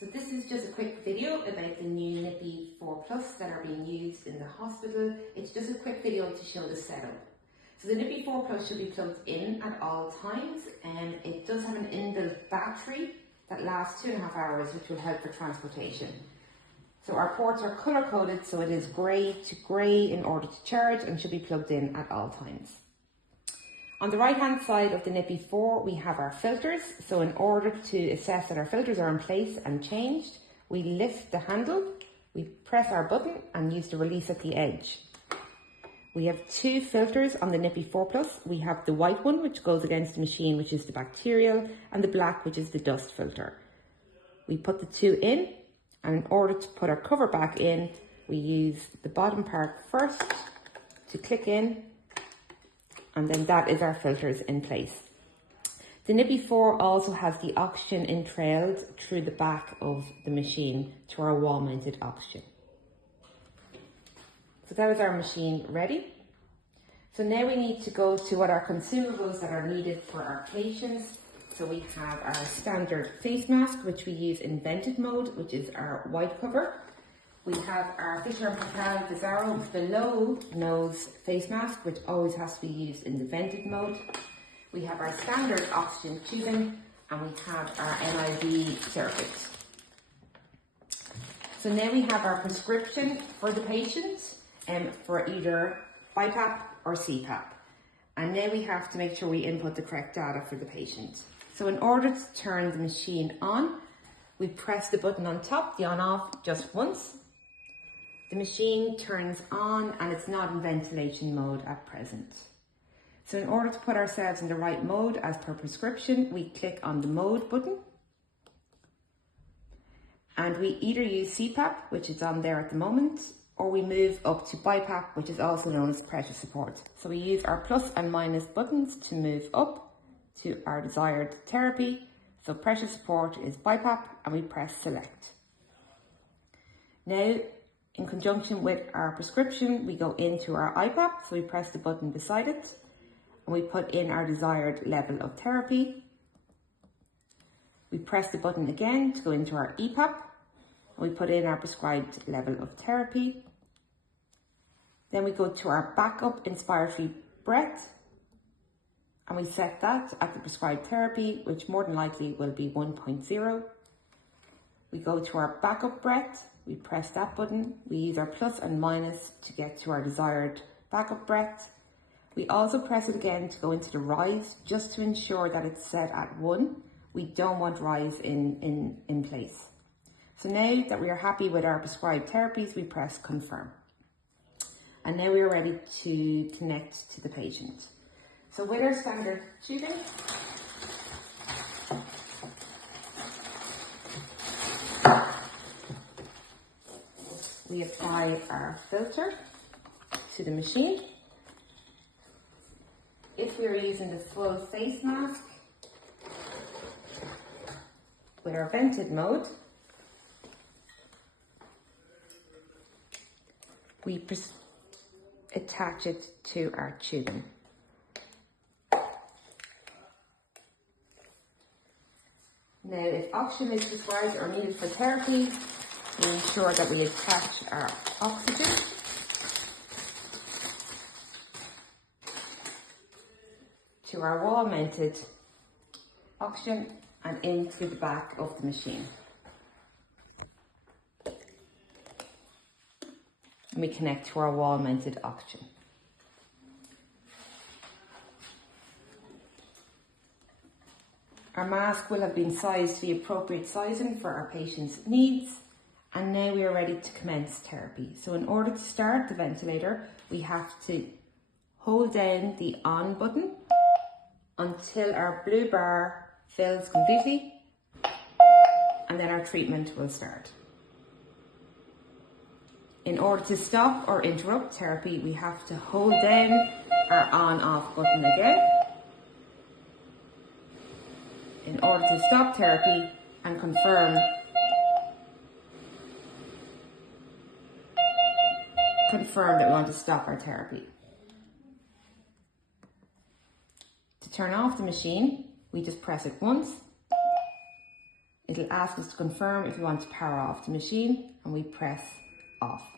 So this is just a quick video about the new Nippy 4 Plus that are being used in the hospital. It's just a quick video to show the setup. So the Nippy 4 Plus should be plugged in at all times, and it does have an inbuilt battery that lasts 2.5 hours, which will help for transportation. So our ports are color coded, so it is grey to grey in order to charge and should be plugged in at all times. On the right hand side of the Nippy 4, we have our filters. So in order to assess that our filters are in place and changed, we lift the handle, we press our button and use the release at the edge. We have two filters on the Nippy 4 Plus. We have the white one, which goes against the machine, which is the bacterial, and the black, which is the dust filter. We put the two in, and in order to put our cover back in, we use the bottom part first to click in, and then that is our filters in place. The Nippy 4 also has the oxygen entrailed through the back of the machine to our wall mounted oxygen. So that is our machine ready. So now we need to go to what our consumables that are needed for our patients. So we have our standard face mask, which we use in vented mode, which is our white cover. We have our Fisher & Paykel Bizarro below nose face mask, which always has to be used in the vented mode. We have our standard oxygen tubing, and we have our NIV circuit. So now we have our prescription for the patient for either BiPAP or CPAP. And now we have to make sure we input the correct data for the patient. So in order to turn the machine on, we press the button on top, the on-off, just once. The machine turns on and it's not in ventilation mode at present. So in order to put ourselves in the right mode as per prescription, we click on the mode button. And we either use CPAP, which is on there at the moment, or we move up to BiPAP, which is also known as pressure support. So we use our plus and minus buttons to move up to our desired therapy. So pressure support is BiPAP, and we press select. Now, in conjunction with our prescription, we go into our IPAP, so we press the button beside it, and we put in our desired level of therapy. We press the button again to go into our EPAP, and we put in our prescribed level of therapy. Then we go to our backup inspiratory breath, and we set that at the prescribed therapy, which more than likely will be 1.0. We go to our backup breath, we press that button, we use our plus and minus to get to our desired backup breath. We also press it again to go into the rise, just to ensure that it's set at 1. We don't want rise in place. So now that we are happy with our prescribed therapies, we press confirm. And now we are ready to connect to the patient. So with our standard tubing, we apply our filter to the machine. If we are using the full face mask with our vented mode, we attach it to our tubing. Now, if oxygen is required or needed for therapy, we ensure that we attach our oxygen to our wall-mounted oxygen and into the back of the machine. And we connect to our wall-mounted oxygen. Our mask will have been sized to the appropriate sizing for our patient's needs, and now we are ready to commence therapy. So in order to start the ventilator, we have to hold down the on button until our blue bar fills completely, and then our treatment will start. In order to stop or interrupt therapy, we have to hold down our on-off button again in order to stop therapy and confirm that we want to stop our therapy. To turn off the machine, we just press it once, It'll ask us to confirm if we want to power off the machine, and we press off.